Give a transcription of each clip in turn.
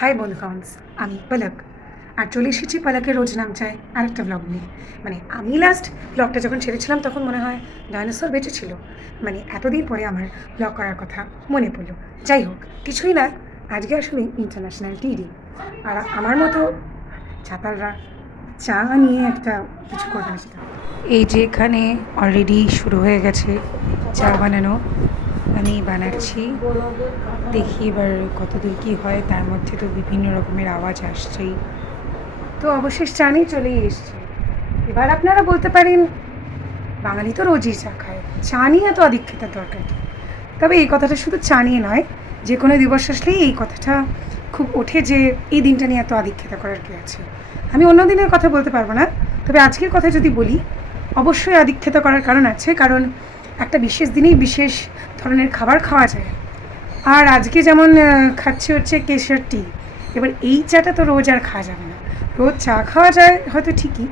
High বন্ধুগঞ্জ আমি পলক। আর চলে এসেছি পলকের রোজ নাম চাই আরেকটা ব্লগ নিয়ে। মানে আমি লাস্ট ব্লগটা যখন ছেড়েছিলাম তখন মনে হয় ডাইনোসর বেঁচে ছিল। মানে এতদিন পরে আমার ব্লগ করার কথা মনে পড়ল। যাই হোক, কিছুই না, আজকে আসলে ইন্টারন্যাশনাল টিডি আর আমার মতো ছাতালরা চা নিয়ে একটা কিছু করবে সেটা। এই যে এখানে অলরেডি শুরু হয়ে গেছে চা বানানো। আমি বানাচ্ছি। দেখি এবার কতদূর কী হয়, তার মধ্যে তো বিভিন্ন রকমের আওয়াজ আসছেই। তো অবশেষ চা নিয়ে চলেই এসছে। এবার আপনারা বলতে পারেন, বাঙালি তো রোজই চা খায়। চা নিয়ে এত আধিক্যতার দরকার তবে এই কথাটা শুধু চা নিয়ে নয়, যে কোনো দিবস আসলেই এই কথাটা খুব ওঠে যে, এই দিনটা নিয়ে এত আধিক্যতা করার কি আছে? আমি অন্য দিনের কথা বলতে পারব না, তবে আজকের কথা যদি বলি, অবশ্যই আধিক্যতা করার কারণ আছে, কারণ একটা বিশেষ দিনেই বিশেষ ধরনের খাবার খাওয়া যায়। আর আজকে যেমন খাচ্ছি হচ্ছে কেশর টি। এবার এই চাটা তো রোজ আর খাওয়া যাবে না। রোজ চা খাওয়া যায় হয়তো ঠিকই,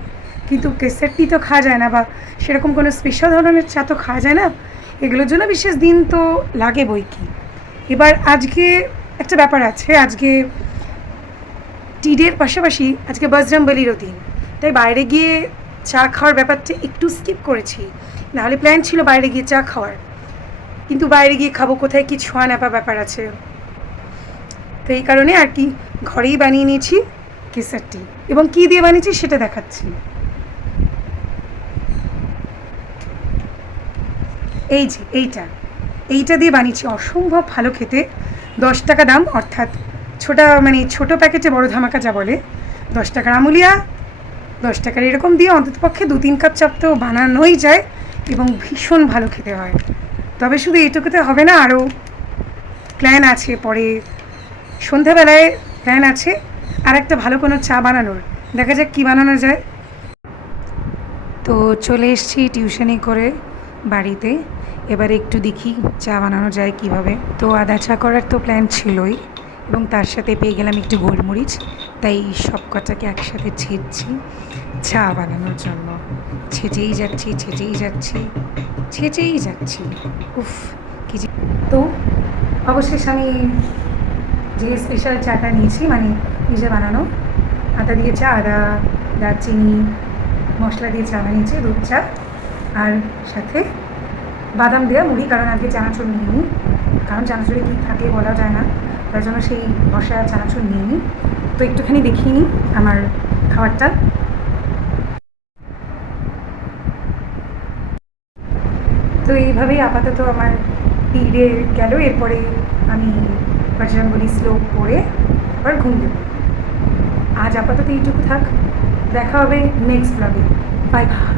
কিন্তু কেশর টি তো খাওয়া যায় না বা সেরকম কোনো স্পেশাল ধরনের চা তো খাওয়া যায় না। এগুলোর জন্য বিশেষ দিন তো লাগে বই কি। এবার আজকে একটা ব্যাপার আছে, আজকে টিডের পাশাপাশি আজকে বজরংবলিরও দিন। তাই বাইরে গিয়ে চা খাওয়ার ব্যাপারটা একটু স্কিপ করেছি। নাহলে প্ল্যান ছিল বাইরে গিয়ে চা খাওয়ার। কিন্তু বাইরে গিয়ে খাব, কোথায় কি ছোঁয়া নাপা ব্যাপার আছে। তো এই কারণে আর কি, ঘরেই বানিয়ে নিয়েছি কেসারটি এবং কী দিয়ে বানিয়েছি সেটা দেখাচ্ছি। এই যে, এইটা। এইটা দিয়ে বানিয়েছি অসম্ভব ভালো খেতে। দশ টাকা দাম, অর্থাৎ ছোটা মানে ছোটো প্যাকেটে বড় ধামাকা যা বলে, দশ টাকার আমুলিয়া, দশ টাকার এরকম দিয়ে অন্ততপক্ষে দু তিন কাপ চাপ তো বানানোই যায় এবং ভীষণ ভালো খেতে হয়। তবে শুধু এইটুকুতে হবে না আরও প্ল্যান আছে পরে। সন্ধ্যাবেলায় প্ল্যান আছে আর একটা ভালো কোনো চা বানানোর। দেখা যাক কী বানানো যায়। তো চলে এসছি টিউশনি করে বাড়িতে। এবারে একটু দেখি চা বানানো যায় কীভাবে। তো আদা চা করার তো প্ল্যান ছিলই। এবং তার সাথে পেয়ে গেলাম একটু গোলমরিচ। তাই সব কটাকে একসাথে ছেঁচছি। চা বানানোর জন্য। ছেঁচেই যাচ্ছি ছেঁচেই যাচ্ছি ছেঁচেই যাচ্ছি। উফ, কি তো অবশেষ আমি যে স্পেশাল চাটা নিয়েছি মানে নিজে বানানো, আদা দিয়ে চা, আদা, দারচিনি, মশলা দিয়ে চা বানিয়েছি, দুধ চা। আর সাথে বাদাম দেওয়া মুড়ি, কারণ আজকে চানাচুর নিয়ে নিই। কারণ চানাচুরে কী থাকে বলা যায় না। তার জন্য সেই বসা চানাচুর নিয়ে নিই। তো একটুখানি দেখিয়ে নিই আমার খাবারটা। তো এইভাবেই আপাতত আমার পিরিয়ডে গেল। এরপরে আমি বজরঙ্গলি স্লোপ পড়ে আবার ঘুম দেব। আজ আপাতত এইটুকু থাক। দেখা হবে নেক্সট ব্লগে বাই বাই